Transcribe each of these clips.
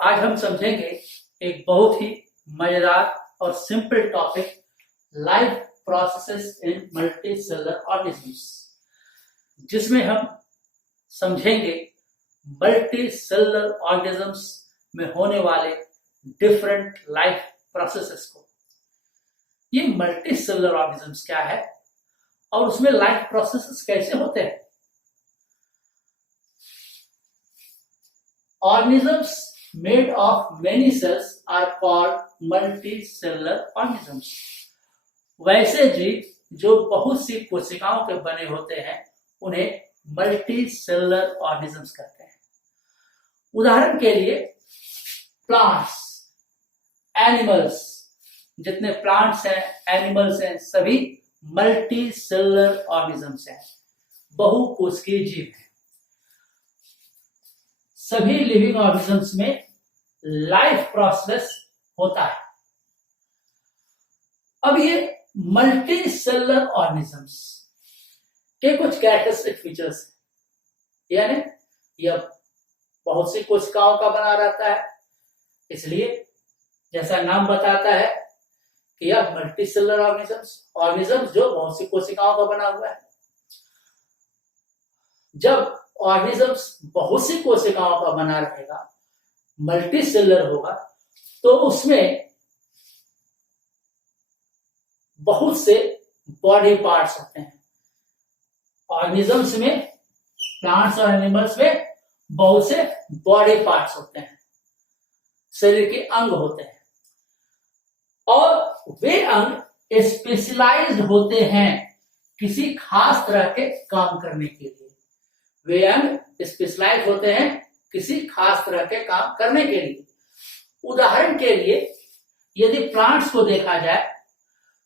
आज हम समझेंगे एक बहुत ही मजेदार और सिंपल टॉपिक, लाइफ प्रोसेसेस इन मल्टीसेलुलर ऑर्गेनिजम्स, जिसमें हम समझेंगे मल्टीसेलुलर ऑर्गेनिजम्स में होने वाले डिफरेंट लाइफ प्रोसेसेस को। ये मल्टीसेलुलर ऑर्गेनिजम्स क्या है और उसमें लाइफ प्रोसेसेस कैसे होते हैं। Organisms made of many cells are called multicellular organisms. वैसे जीव जो बहुत सी कोशिकाओं के बने होते हैं उन्हें मल्टीसेलुलर ऑर्गेनिजम्स कहते हैं। उदाहरण के लिए प्लांट्स, एनिमल्स, जितने प्लांट्स हैं, एनिमल्स हैं, सभी मल्टीसेलुलर ऑर्गेनिजम्स हैं, बहुकोशिकीय जीव हैं। सभी लिविंग ऑर्गेनिजम्स में लाइफ प्रोसेस होता है। अब ये मल्टीसेलुलर ऑर्गेनिजम्स के कुछ कैरेक्टरिस्टिक फीचर्स हैं, यानी यह बहुत सी कोशिकाओं का बना रहता है, इसलिए जैसा नाम बताता है कि यह मल्टीसेलुलर ऑर्गेनिजम्स जो बहुत सी कोशिकाओं का बना हुआ है। जब ऑर्गेनिजम्स बहुत सी कोशिकाओं का बना रहेगा, मल्टीसेलुलर होगा, तो उसमें बहुत से बॉडी पार्ट्स होते हैं। ऑर्गेनिजम्स में, प्लांट्स और एनिमल्स में बहुत से बॉडी पार्ट्स होते हैं, शरीर के अंग होते हैं, और वे अंग स्पेशलाइज्ड होते हैं किसी खास तरह के काम करने के लिए। वे अंग स्पेशलाइज होते हैं किसी खास तरह के काम करने के लिए। उदाहरण के लिए यदि प्लांट्स को देखा जाए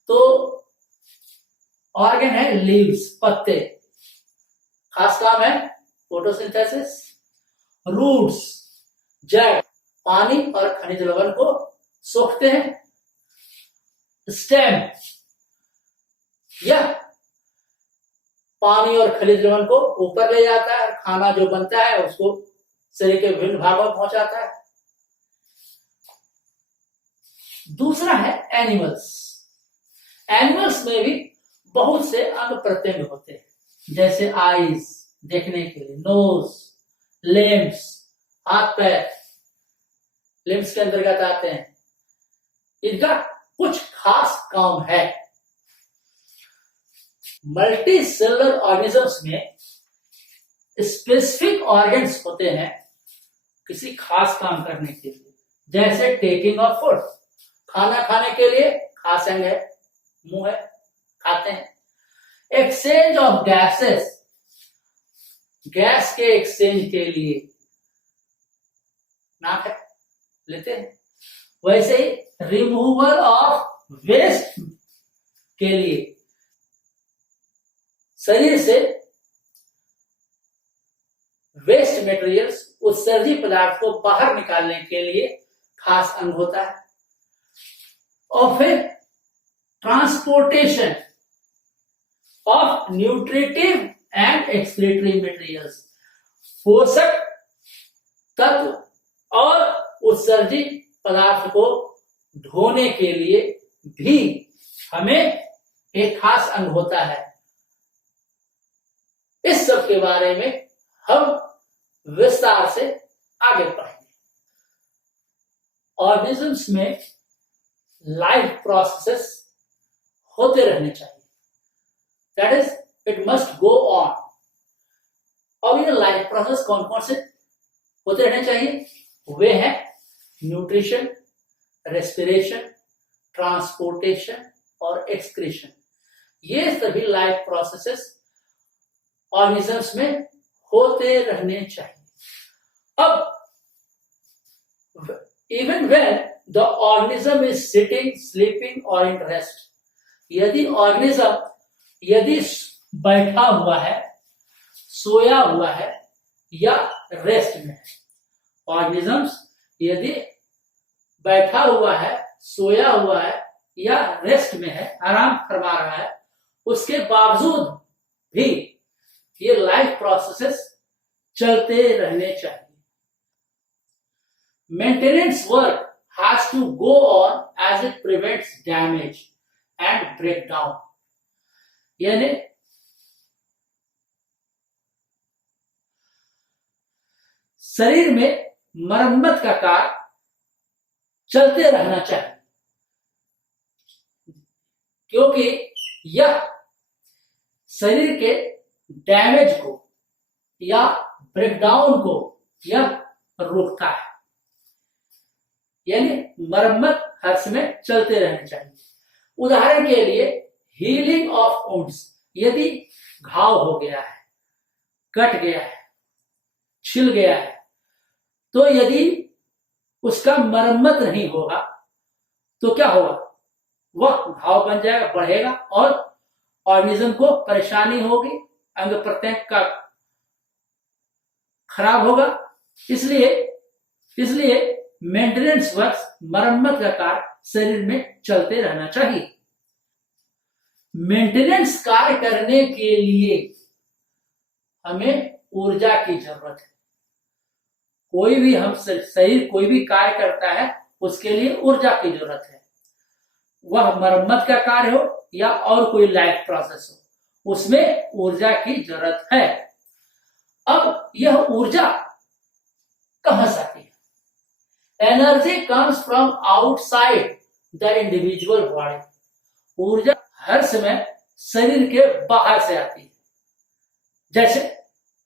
तो ऑर्गन है लीव्स, पत्ते, खास काम है फोटोसिंथेसिस। रूट्स, जड़, पानी और खनिज लवण को सोखते हैं। स्टेम, यह पानी और खनिज लवण को ऊपर ले जाता है, खाना जो बनता है उसको शरीर के विभिन्न भागों में पहुंचाता है। दूसरा है एनिमल्स। एनिमल्स में भी बहुत से अंग प्रत्यंग होते हैं, जैसे आईज, देखने के लिए, नोज, लिम्स, हाथ पैर लिम्स के अंतर्गत आते हैं। इनका कुछ खास काम है। मल्टीसेलुलर ऑर्गेनिजम्स में स्पेसिफिक ऑर्गन्स होते हैं किसी खास काम करने के लिए, जैसे टेकिंग ऑफ फूड, खाना खाने के लिए खास अंग है, मुंह है, खाते हैं। एक्सचेंज ऑफ गैसेस, गैस के एक्सचेंज के लिए नाक है, लेते हैं। वैसे ही रिमूवल ऑफ वेस्ट के लिए, शरीर से वेस्ट मटेरियल्स, उत्सर्जी पदार्थ को बाहर निकालने के लिए खास अंग होता है। और फिर transportation of nutritive and excretory materials, पोषक तत्व और उत्सर्जी पदार्थ को ढोने के लिए भी हमें एक खास अंग होता है। इस सब के बारे में हम विस्तार से आगे पढ़ेंगे। ऑर्गेनिजम्स में लाइफ प्रोसेसेस होते रहने चाहिए, that is it must go on. और ये लाइफ प्रोसेस कौन कौन से होते रहने चाहिए? वे हैं न्यूट्रिशन, रेस्पिरेशन, ट्रांसपोर्टेशन और एक्सक्रीशन। ये सभी लाइफ प्रोसेसेस ऑर्गेनिजम्स में होते रहने चाहिए। अब even when the organism is sitting, sleeping और इन रेस्ट, यदि ऑर्गेनिज्म यदि बैठा हुआ है, सोया हुआ है या रेस्ट में है, ऑर्गेनिजम्स यदि बैठा हुआ है, सोया हुआ है या रेस्ट में है, आराम फरमा रहा है, उसके बावजूद भी ये लाइफ प्रोसेसेस चलते रहने चाहिए। Maintenance work has to go on as it prevents damage and breakdown. यानी शरीर में मरम्मत का कार्य चलते रहना चाहिए, क्योंकि यह शरीर के डैमेज को या ब्रेकडाउन को यह रोकता है। यानी मरम्मत हर समय चलते रहने चाहिए। उदाहरण के लिए हीलिंग ऑफ वुंड्स, यदि घाव हो गया है, कट गया है, छिल गया है, तो यदि उसका मरम्मत नहीं होगा तो क्या होगा, वह घाव बन जाएगा, बढ़ेगा और ऑर्गेनिज्म को परेशानी होगी, अंग प्रत्यंग का खराब होगा। इसलिए मेंटेनेंस वर्क, मरम्मत का कार्य शरीर में चलते रहना चाहिए। मेंटेनेंस कार्य करने के लिए हमें ऊर्जा की जरूरत है। कोई भी हम शरीर कोई भी कार्य करता है उसके लिए ऊर्जा की जरूरत है, वह मरम्मत का कार्य हो या और कोई लाइफ प्रोसेस हो, उसमें ऊर्जा की जरूरत है। अब यह ऊर्जा कहां से आती है? Energy comes from outside the individual body. ऊर्जा हर समय शरीर के बाहर से आती है। जैसे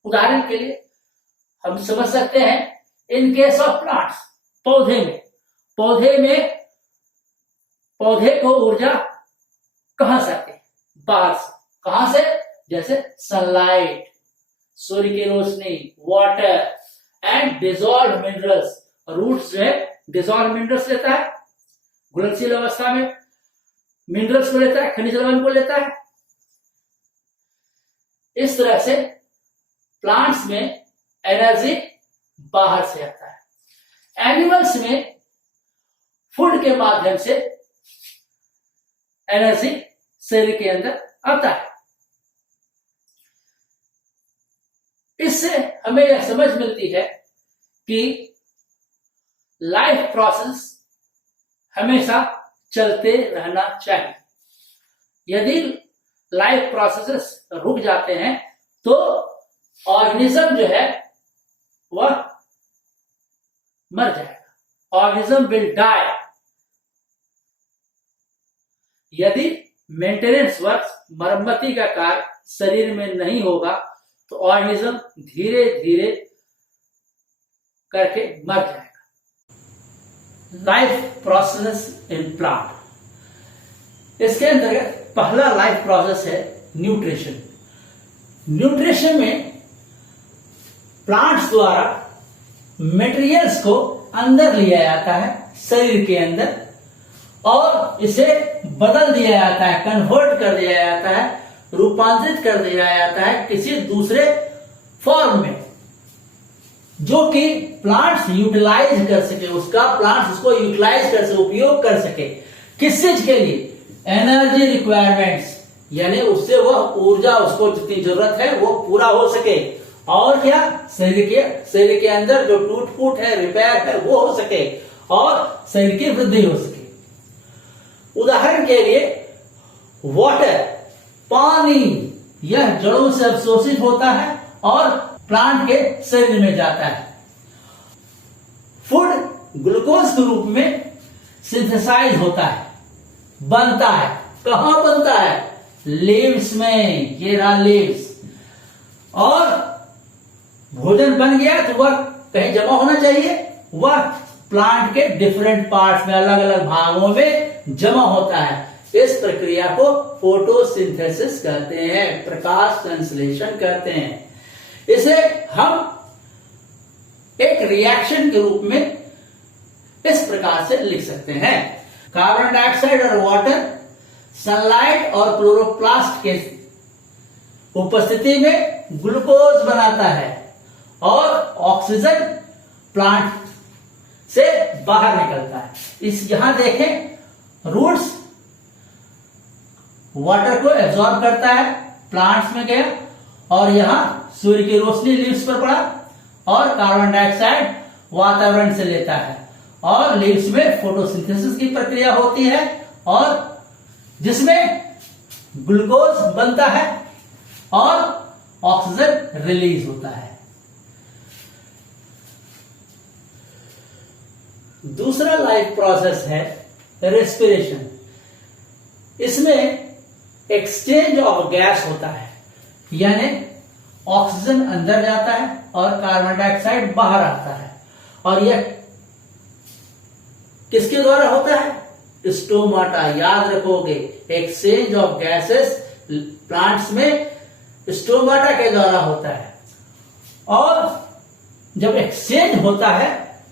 उदाहरण के लिए हम समझ सकते हैं, इन केस ऑफ प्लांट्स, पौधे को ऊर्जा कहां से आती है? बाहर से। कहां से? जैसे सनलाइट, सूर्य की रोशनी, water and dissolve minerals. Roots जो है डिजॉल्व मिनरल्स लेता है, घुलनशील अवस्था में मिनरल्स को लेता है, खनिज लवण को लेता है। इस तरह से प्लांट्स में एनर्जी बाहर से आता है। एनिमल्स में फूड के माध्यम से एनर्जी शरीर के अंदर आता है। इससे हमें यह समझ मिलती है कि लाइफ प्रोसेस हमेशा चलते रहना चाहिए। यदि लाइफ प्रोसेसेस रुक जाते हैं तो ऑर्गेनिज्म जो है वह मर जाएगा, ऑर्गेनिज्म विल डाई। यदि मेंटेनेंस वर्क, मरम्मती का कार्य शरीर में नहीं होगा तो ऑर्गेनिज्म धीरे धीरे करके मर जाएगा। लाइफ प्रोसेस इन प्लांट, इसके अंतर्गत पहला लाइफ प्रोसेस है न्यूट्रिशन। न्यूट्रिशन में प्लांट्स द्वारा मटेरियल्स को अंदर लिया जाता है शरीर के अंदर, और इसे बदल दिया जाता है, कन्वर्ट कर दिया जाता है, रूपांतरित कर दिया जाता है किसी दूसरे फॉर्म में, जो कि प्लांट्स यूटिलाइज कर सके, प्लांट्स उसको यूटिलाइज कर सके, उपयोग कर सके। किस चीज के लिए? एनर्जी रिक्वायरमेंट्स, यानी उससे वह ऊर्जा, उसको जितनी जरूरत है वो पूरा हो सके। और क्या? शरीर के अंदर जो टूट फूट है, रिपेयर है, वो हो सके और शरीर की वृद्धि हो सके। उदाहरण के लिए वाटर, पानी, यह जड़ों से अवशोषित होता है और प्लांट के शरीर में जाता है। फूड ग्लूकोज के रूप में सिंथेसाइज होता है, बनता है। कहां बनता है? लीव्स में, ये रहा लीव्स। और भोजन बन गया तो वह कहीं जमा होना चाहिए, वह प्लांट के डिफरेंट पार्ट्स में, अलग अलग भागों में जमा होता है। इस प्रक्रिया को फोटोसिंथेसिस कहते हैं, प्रकाश संश्लेषण कहते हैं। इसे हम एक रिएक्शन के रूप में इस प्रकार से लिख सकते हैं। कार्बन डाइऑक्साइड और वाटर सनलाइट और क्लोरोप्लास्ट के उपस्थिति में ग्लूकोज बनाता है और ऑक्सीजन प्लांट से बाहर निकलता है। यहां देखें, रूट्स वाटर को एब्जॉर्ब करता है, प्लांट्स में गया और यहां सूर्य की रोशनी लीव्स पर पड़ा और कार्बन डाइऑक्साइड वातावरण से लेता है, और लीव्स में फोटोसिंथेसिस की प्रक्रिया होती है और जिसमें ग्लूकोज बनता है और ऑक्सीजन रिलीज होता है। दूसरा लाइफ प्रोसेस है रेस्पिरेशन। इसमें एक्सचेंज ऑफ गैस होता है, यानी ऑक्सीजन अंदर जाता है और कार्बन डाइऑक्साइड बाहर आता है, और यह किसके द्वारा होता है? स्टोमाटा। याद रखोगे, एक्सचेंज ऑफ गैसेस प्लांट्स में स्टोमाटा के द्वारा होता है। और जब एक्सचेंज होता है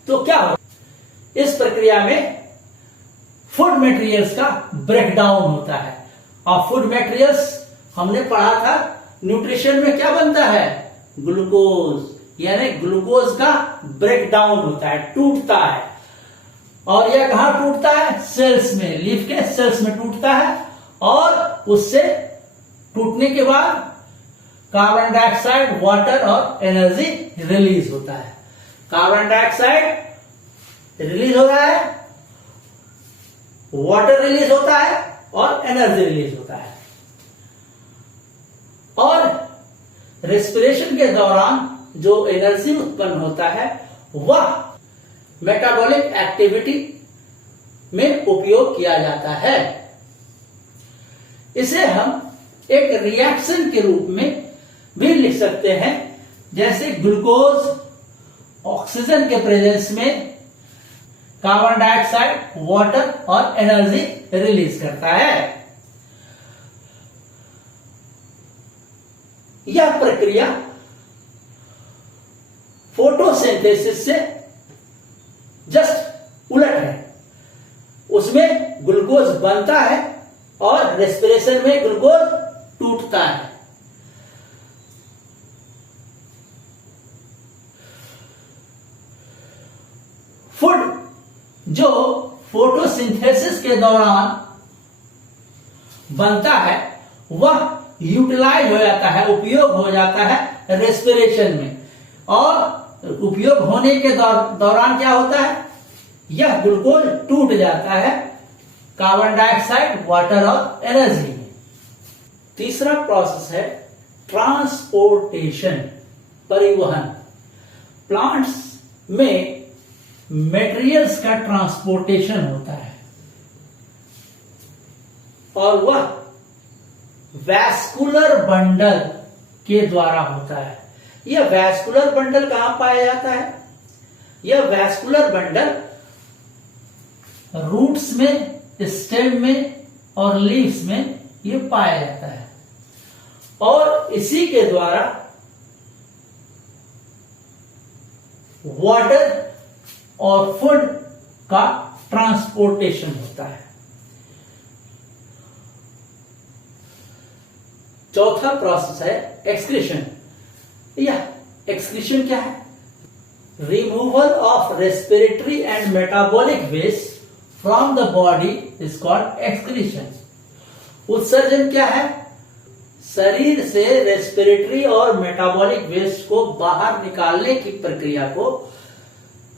तो क्या होता है? इस प्रक्रिया में फूड मटेरियल्स का ब्रेकडाउन होता है। और फूड मटेरियल्स हमने पढ़ा था, न्यूट्रिशन में क्या बनता है? ग्लूकोज, यानी ग्लूकोज का ब्रेकडाउन होता है, टूटता है। और यह कहां टूटता है? सेल्स में, लीफ के सेल्स में टूटता है, और उससे टूटने के बाद कार्बन डाइऑक्साइड, वाटर और एनर्जी रिलीज होता है। कार्बन डाइऑक्साइड रिलीज हो रहा है, वाटर रिलीज होता है और एनर्जी रिलीज होता है। और रेस्पिरेशन के दौरान जो एनर्जी उत्पन्न होता है वह मेटाबॉलिक एक्टिविटी में उपयोग किया जाता है। इसे हम एक रिएक्शन के रूप में भी लिख सकते हैं, जैसे ग्लूकोज ऑक्सीजन के प्रेजेंस में कार्बन डाइऑक्साइड, वाटर और एनर्जी रिलीज करता है। यह प्रक्रिया फोटोसिंथेसिस से जस्ट उलट है। उसमें ग्लूकोज बनता है और रेस्पिरेशन में ग्लूकोज टूटता है। फूड जो फोटोसिंथेसिस के दौरान बनता है वह यूटिलाइज हो जाता है, उपयोग हो जाता है रेस्पिरेशन में। और उपयोग होने के दौरान क्या होता है? यह ग्लूकोज टूट जाता है कार्बन डाइऑक्साइड, वाटर और एनर्जी में। तीसरा प्रोसेस है ट्रांसपोर्टेशन, परिवहन। प्लांट्स में मटेरियल्स का ट्रांसपोर्टेशन होता है और वह वैस्कुलर बंडल के द्वारा होता है। यह वैस्कुलर बंडल कहां पाया जाता है? यह वैस्कुलर बंडल रूट्स में, स्टेम में और लीव्स में यह पाया जाता है, और इसी के द्वारा वाटर और फूड का ट्रांसपोर्टेशन होता है। चौथा प्रोसेस है एक्सक्रीशन। यह एक्सक्रीशन क्या है? Removal of respiratory and metabolic waste from the body is called excretion. उत्सर्जन क्या है? शरीर से रेस्पिरेटरी और मेटाबॉलिक वेस्ट को बाहर निकालने की प्रक्रिया को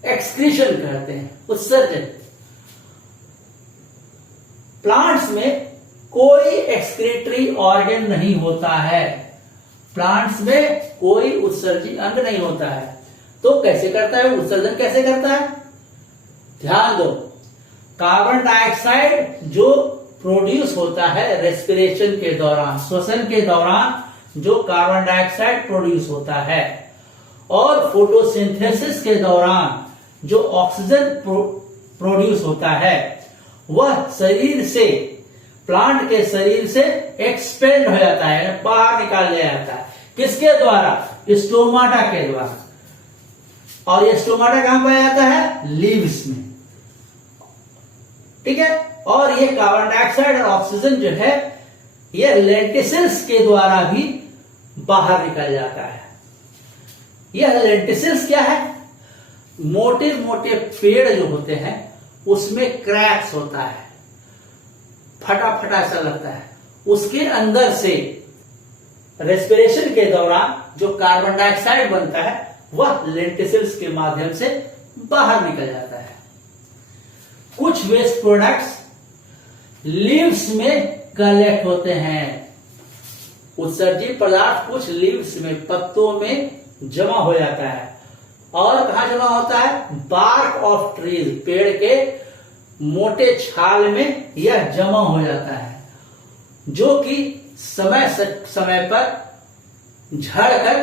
एक्सक्रीशन कहते हैं, उत्सर्जन। प्लांट्स में कोई एक्सक्रीटरी ऑर्गन नहीं होता है, प्लांट्स में कोई उत्सर्जी अंग नहीं होता है। तो कैसे करता है उत्सर्जन? कैसे करता है? ध्यान दो, कार्बन डाइऑक्साइड जो प्रोड्यूस होता है रेस्पिरेशन के दौरान, श्वसन के दौरान जो कार्बन डाइऑक्साइड प्रोड्यूस होता है, और फोटोसिंथेसिस के दौरान जो ऑक्सीजन प्रोड्यूस होता है, वह शरीर से, प्लांट के शरीर से एक्सपेल्ड हो जाता है, बाहर निकाल लिया जाता है। किसके द्वारा? स्टोमाटा के द्वारा। और ये स्टोमाटा कहां पाया जाता है? लीव्स में। ठीक है। और ये कार्बन डाइऑक्साइड और ऑक्सीजन जो है ये लेंटिसिल्स के द्वारा भी बाहर निकल जाता है। यह लेंटिसिल्स क्या है? मोटे मोटे पेड़ जो होते हैं उसमें क्रैक्स होता है, फटा फटा सा लगता है, उसके अंदर से रेस्पिरेशन के दौरान जो कार्बन डाइऑक्साइड बनता है वह लेंटिसिल्स के माध्यम से बाहर निकल जाता है। कुछ वेस्ट प्रोडक्ट्स लीव्स में कलेक्ट होते हैं। उत्सर्जी पदार्थ कुछ लीव्स में, पत्तों में जमा हो जाता है। और कहाँ जमा होता है? बार्क ऑफ ट्रीज, पेड़ के मोटे छाल में यह जमा हो जाता है, जो कि समय पर झड़कर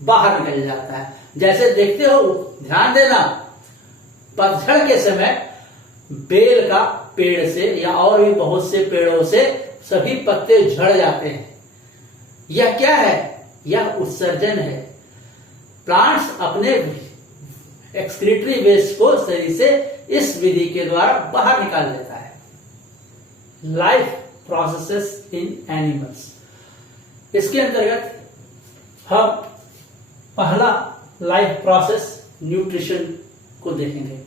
बाहर निकल जाता है। जैसे देखते हो, ध्यान देना, पतझड़ के समय बेल का पेड़ से या और भी बहुत से पेड़ों से सभी पत्ते झड़ जाते हैं। यह क्या है? यह उत्सर्जन है। प्लांट्स अपने एक्सक्रीटरी वेस्ट को शरीर से इस विधि के द्वारा बाहर निकाल लेता है। लाइफ प्रोसेसेस इन एनिमल्स, इसके अंतर्गत हम पहला लाइफ प्रोसेस न्यूट्रिशन को देखेंगे।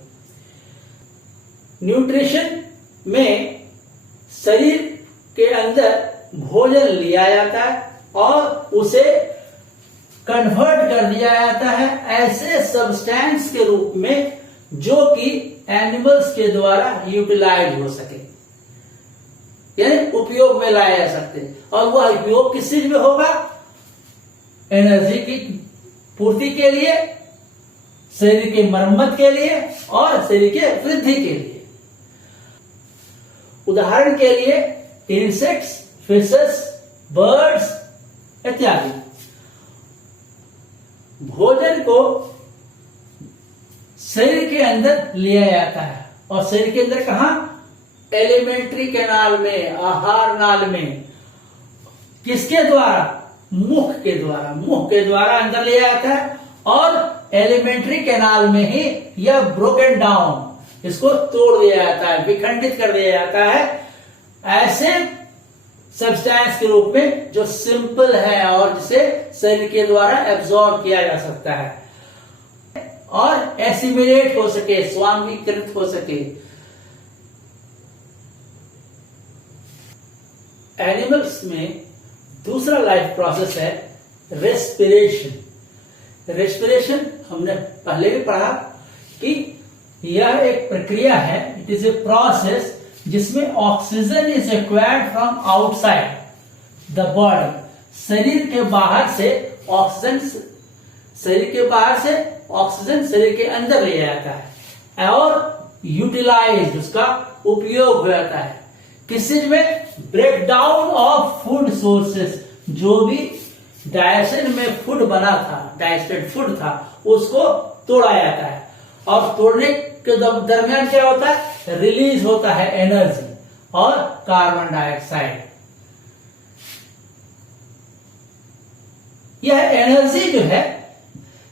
न्यूट्रिशन में शरीर के अंदर भोजन लिया जाता है और उसे कन्वर्ट कर दिया जाता है ऐसे सब्सटेंस के रूप में जो कि एनिमल्स के द्वारा यूटिलाइज हो सके, यानी उपयोग में लाया जा सकते। और वह उपयोग किस चीज में होगा? एनर्जी की पूर्ति के लिए, शरीर की मरम्मत के लिए और शरीर के वृद्धि के लिए। उदाहरण के लिए इंसेक्ट्स, फिशेस, बर्ड्स इत्यादि। भोजन को शरीर के अंदर लिया जाता है और शरीर के अंदर कहां? एलिमेंट्री कैनाल में, आहार नाल में। किसके द्वारा? मुख के द्वारा। मुख के द्वारा अंदर लिया जाता है और एलिमेंट्री कैनाल में ही यह ब्रोकन डाउन, इसको तोड़ दिया जाता है, विखंडित कर दिया जाता है ऐसे सब्सटेंस के रूप में जो सिंपल है और जिसे शरीर के द्वारा एब्जॉर्ब किया जा सकता है और एसिमिलेट हो सके, स्वांगीकृत हो सके। एनिमल्स में दूसरा लाइफ प्रोसेस है रेस्पिरेशन। रेस्पिरेशन हमने पहले भी पढ़ा कि यह एक प्रक्रिया है, इट इज ए प्रोसेस जिसमें oxygen is acquired from outside the body. शरीर के बाहर से ऑक्सीजन, शरीर के बाहर से ऑक्सीजन शरीर के अंदर ले जाता है और यूटिलाइज, उसका उपयोग हो जाता है किस चीज में? Breakdown of food sources. जो भी डाइजेशन में फूड बना था, डाइजेस्टेड फूड था, उसको तोड़ा जाता है और तोड़ने के दरमियान क्या होता है? रिलीज होता है एनर्जी और कार्बन डाइऑक्साइड। यह एनर्जी जो है,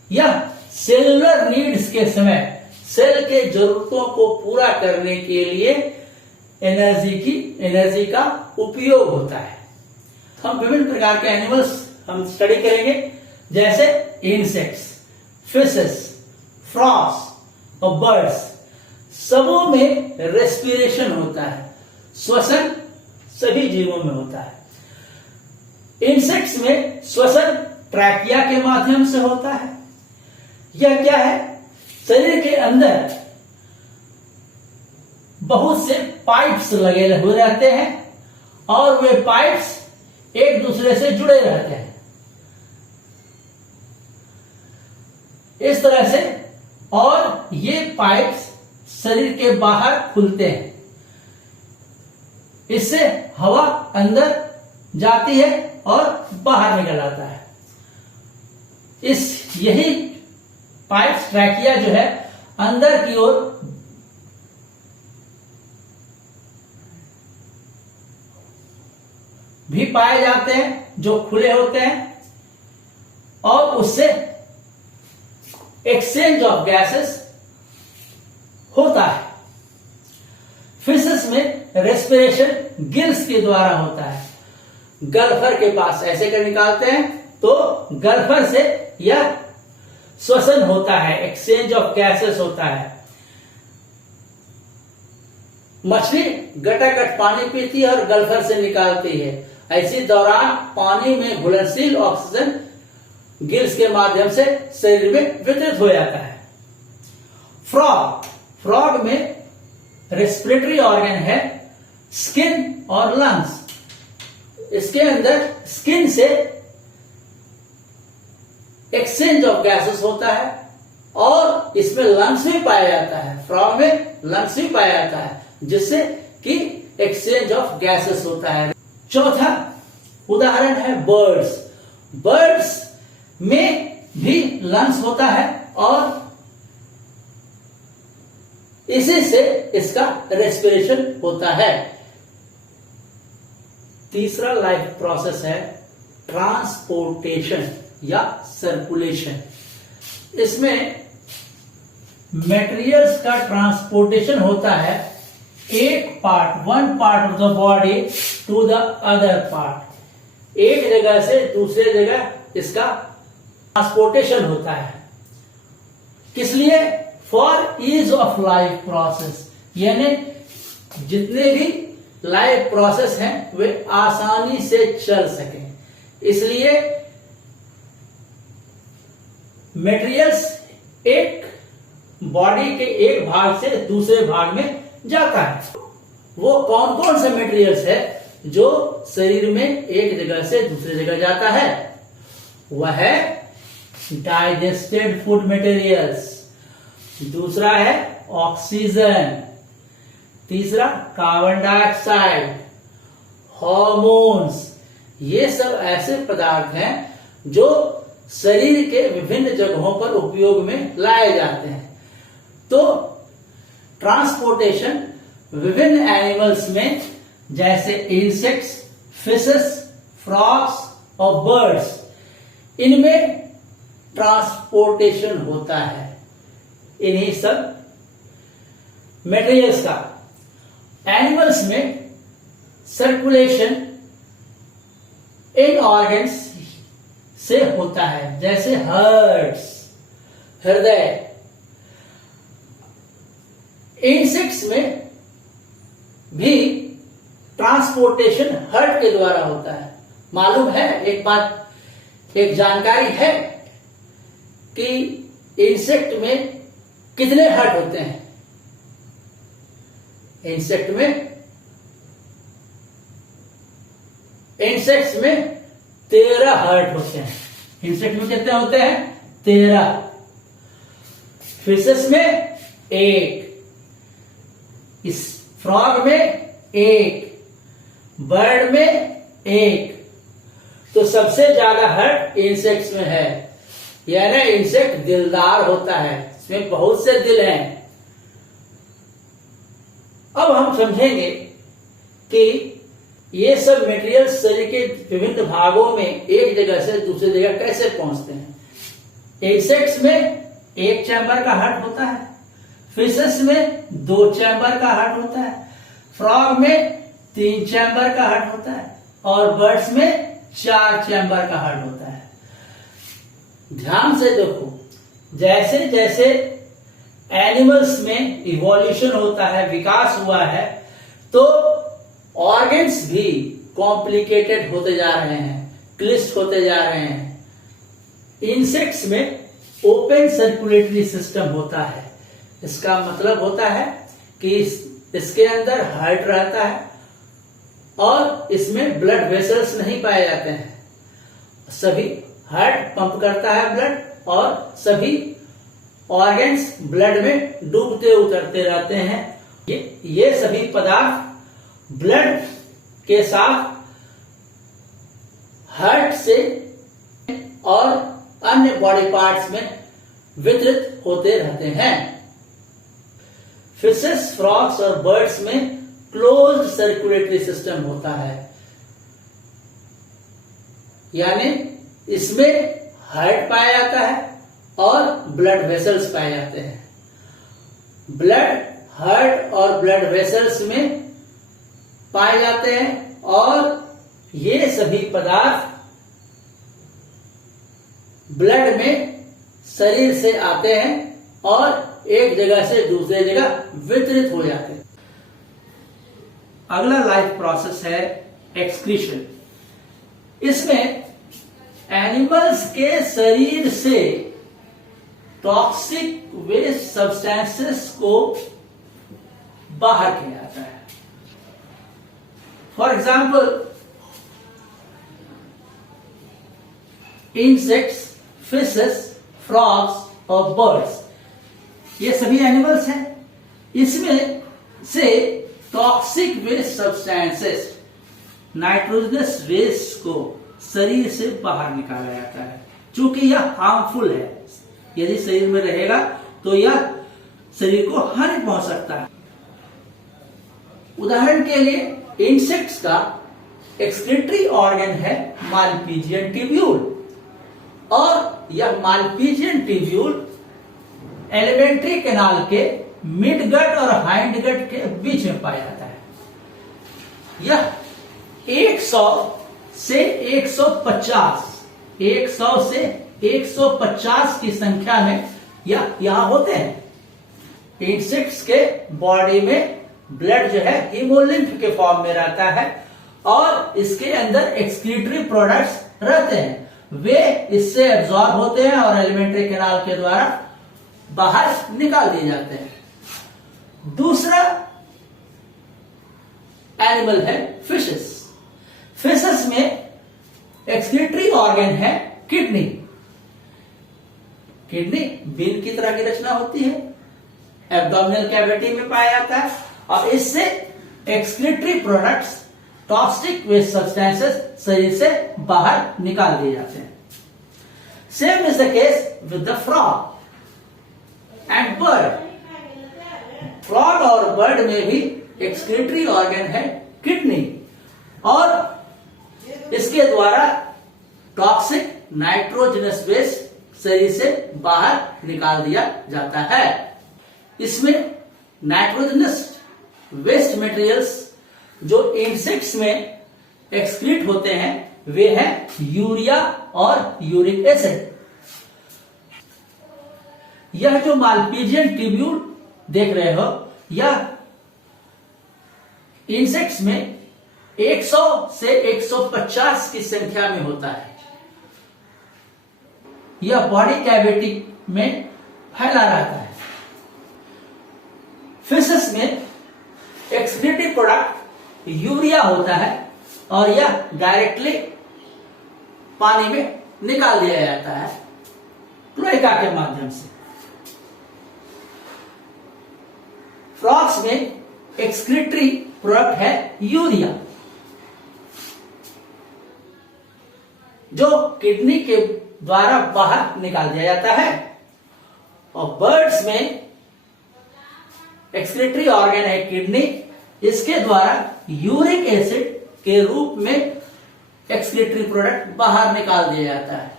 यह सेलुलर नीड्स के समय सेल के जरूरतों को पूरा करने के लिए एनर्जी का उपयोग होता है। हम विभिन्न प्रकार के एनिमल्स हम स्टडी करेंगे, जैसे इंसेक्ट्स, फिशेस, फ्रॉग्स और बर्ड्स। सबों में रेस्पिरेशन होता है, श्वसन सभी जीवों में होता है। इंसेक्ट्स में श्वसन ट्रैकिया के माध्यम से होता है। यह क्या है? शरीर के अंदर बहुत से पाइप्स लगे हुए रहते हैं और वे पाइप्स एक दूसरे से जुड़े रहते हैं इस तरह से, और ये पाइप्स शरीर के बाहर खुलते हैं। इससे हवा अंदर जाती है और बाहर निकल आता है। यही पाइप्स, ट्रैकिया जो है, अंदर की ओर भी पाए जाते हैं जो खुले होते हैं और उससे एक्सचेंज ऑफ गैसेस होता है। फिशेस में रेस्पिरेशन गिल्स के द्वारा होता है। गल्फर के पास ऐसे कर निकालते हैं तो गल्फर से यह श्वसन होता है, एक्सचेंज ऑफ गैसेस होता है। मछली गटागट पानी पीती है और गल्फर से निकालती है। ऐसी दौरान पानी में घुलनशील ऑक्सीजन गिल्स के माध्यम से शरीर में वितरित हो जाता है। फ्रॉग में रेस्पिरेटरी ऑर्गन है स्किन और लंग्स। इसके अंदर स्किन से एक्सचेंज ऑफ गैसेस होता है और इसमें लंग्स भी पाया जाता है। फ्रॉग में लंग्स भी पाया जाता है जिससे कि एक्सचेंज ऑफ गैसेस होता है। चौथा उदाहरण है बर्ड्स। बर्ड्स में भी लंग्स होता है और इसी से इसका रेस्पिरेशन होता है। तीसरा लाइफ प्रोसेस है ट्रांसपोर्टेशन या सर्कुलेशन। इसमें मटेरियल्स का ट्रांसपोर्टेशन होता है one part of the body to the other part. एक जगह से दूसरे जगह इसका ट्रांसपोर्टेशन होता है। किस लिए? For ease of life process, यानी जितने भी लाइफ प्रोसेस हैं वे आसानी से चल सकें। इसलिए मटेरियल्स एक बॉडी के एक भाग से दूसरे भाग में जाता है। वो कौन कौन से मटेरियल्स है जो शरीर में एक जगह से दूसरी जगह जाता है? वह है डाइजेस्टेड फूड मटेरियल्स, दूसरा है ऑक्सीजन, तीसरा कार्बन डाइऑक्साइड, हार्मोन्स। ये सब ऐसे पदार्थ हैं जो शरीर के विभिन्न जगहों पर उपयोग में लाए जाते हैं। तो ट्रांसपोर्टेशन विभिन्न एनिमल्स में जैसे इंसेक्ट्स, फिशेस, फ्रॉग्स और बर्ड्स, इनमें ट्रांसपोर्टेशन होता है इन्हीं सब मटेरियल्स का। एनिमल्स में सर्कुलेशन इन ऑर्गन्स से होता है जैसे हार्ट्स, हृदय। इंसेक्ट्स में भी ट्रांसपोर्टेशन हार्ट के द्वारा होता है। मालूम है एक बात, एक जानकारी है कि इंसेक्ट में कितने हार्ट होते हैं? इंसेक्ट्स में 13 हार्ट होते हैं। इंसेक्ट में कितने होते हैं? 13। फिशेस में 1, इस फ्रॉग में 1, बर्ड में 1। तो सबसे ज्यादा हार्ट इंसेक्ट्स में है, यानी इंसेक्ट दिलदार होता है, इसमें बहुत से दिल हैं। अब हम समझेंगे कि ये सब मटेरियल शरीर के विभिन्न भागों में एक जगह से दूसरी जगह कैसे पहुंचते हैं। इंसेक्ट्स में 1 चैम्बर का हार्ट होता है, फिशेस में 2 चैम्बर का हार्ट होता है, फ्रॉग में 3 चैम्बर का हार्ट होता है और बर्ड्स में 4 चैम्बर का हार्ट होता है। ध्यान से देखो, जैसे जैसे एनिमल्स में इवोल्यूशन होता है, विकास हुआ है, तो ऑर्गन्स भी कॉम्प्लिकेटेड होते जा रहे हैं, क्लिष्ट होते जा रहे हैं। इंसेक्ट्स में ओपन सर्कुलेटरी सिस्टम होता है। इसका मतलब होता है कि इसके अंदर हार्ट रहता है और इसमें ब्लड वेसल्स नहीं पाए जाते हैं। सभी हार्ट पंप करता है ब्लड और सभी ऑर्गन्स ब्लड में डूबते उतरते रहते हैं। ये सभी पदार्थ ब्लड के साथ हार्ट से और अन्य बॉडी पार्ट्स में वितरित होते रहते हैं। फिशेस, फ्रॉग्स और बर्ड्स में क्लोज्ड सर्कुलेटरी सिस्टम होता है, यानी इसमें हार्ट पाया जाता है और ब्लड वेसल्स पाए जाते हैं। ब्लड हार्ट और ब्लड वेसल्स में पाए जाते हैं और ये सभी पदार्थ ब्लड में शरीर से आते हैं और एक जगह से दूसरे जगह वितरित हो जाते हैं। अगला लाइफ प्रोसेस है एक्सक्रीशन। इसमें एनिमल्स के शरीर से टॉक्सिक वेस्ट सब्सटेंसेस को बाहर किया जाता है। For example, insects, fishes, frogs और बर्ड्स, ये सभी एनिमल्स हैं। इसमें से toxic waste substances, nitrogenous waste को शरीर से बाहर निकाला जाता है, क्योंकि यह हार्मफुल है। यदि शरीर में रहेगा तो यह शरीर को हानि पहुंच सकता है। उदाहरण के लिए इंसेक्ट्स का एक्सक्रीटरी ऑर्गन है मालपीजियन ट्यूब्यूल, और यह मालपीजियन ट्यूब्यूल एलिमेंट्री कैनाल के मिड गट और हाइंड गट के बीच में पाया जाता है। यह 100 से 150 की संख्या में यहां होते हैं। इंसेक्ट्स के बॉडी में ब्लड जो है हीमोलिम्फ के फॉर्म में रहता है, और इसके अंदर एक्सक्रीटरी प्रोडक्ट्स रहते हैं। वे इससे एब्जॉर्ब होते हैं और एलिमेंट्री कैनाल के द्वारा बाहर निकाल दिए जाते हैं। दूसरा एनिमल है फिशेस। फिशेस में एक्सक्रीटरी ऑर्गन है किडनी। किडनी बीन की तरह की रचना होती है, एब्डोमिनल कैविटी में पाया जाता है, और इससे excretory products, toxic waste substances शरीर से बाहर निकाल दिए जाते हैं। Same is the case with the frog and bird. Frog और बर्ड में भी एक्सक्रीटरी ऑर्गन है किडनी, और इसके द्वारा टॉक्सिक नाइट्रोजनस वेस्ट शरीर से बाहर निकाल दिया जाता है। इसमें नाइट्रोजनस वेस्ट मटेरियल्स जो इंसेक्ट्स में एक्सक्रीट होते हैं वे हैं यूरिया और यूरिक एसिड। यह जो मालपीजियन ट्यूब्यूल देख रहे हो, यह इंसेक्ट्स में 100 से 150 की संख्या में होता है। यह बॉडी कैविटी में फैला रहता है। फिशेस में एक्सक्रीटरी प्रोडक्ट यूरिया होता है, और यह डायरेक्टली पानी में निकाल दिया जाता है क्लोएका के माध्यम से। फ्रॉग्स में एक्सक्रीटरी प्रोडक्ट है यूरिया, जो किडनी के द्वारा बाहर निकाल दिया जाता है। और बर्ड्स में एक्सक्रीटरी ऑर्गन है किडनी, इसके द्वारा यूरिक एसिड के रूप में एक्सक्रीटरी प्रोडक्ट बाहर निकाल दिया जाता है।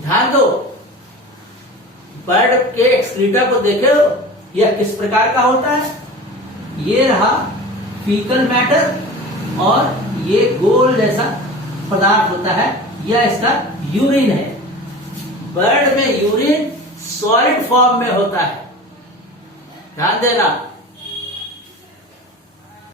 ध्यान दो, बर्ड के एक्सक्रीटा को देखे, यह किस प्रकार का होता है। ये रहा फीकल मैटर, और ये गोल जैसा पदार्थ होता है, यह इसका यूरिन है। बर्ड में यूरिन सॉलिड फॉर्म में होता है, ध्यान देना।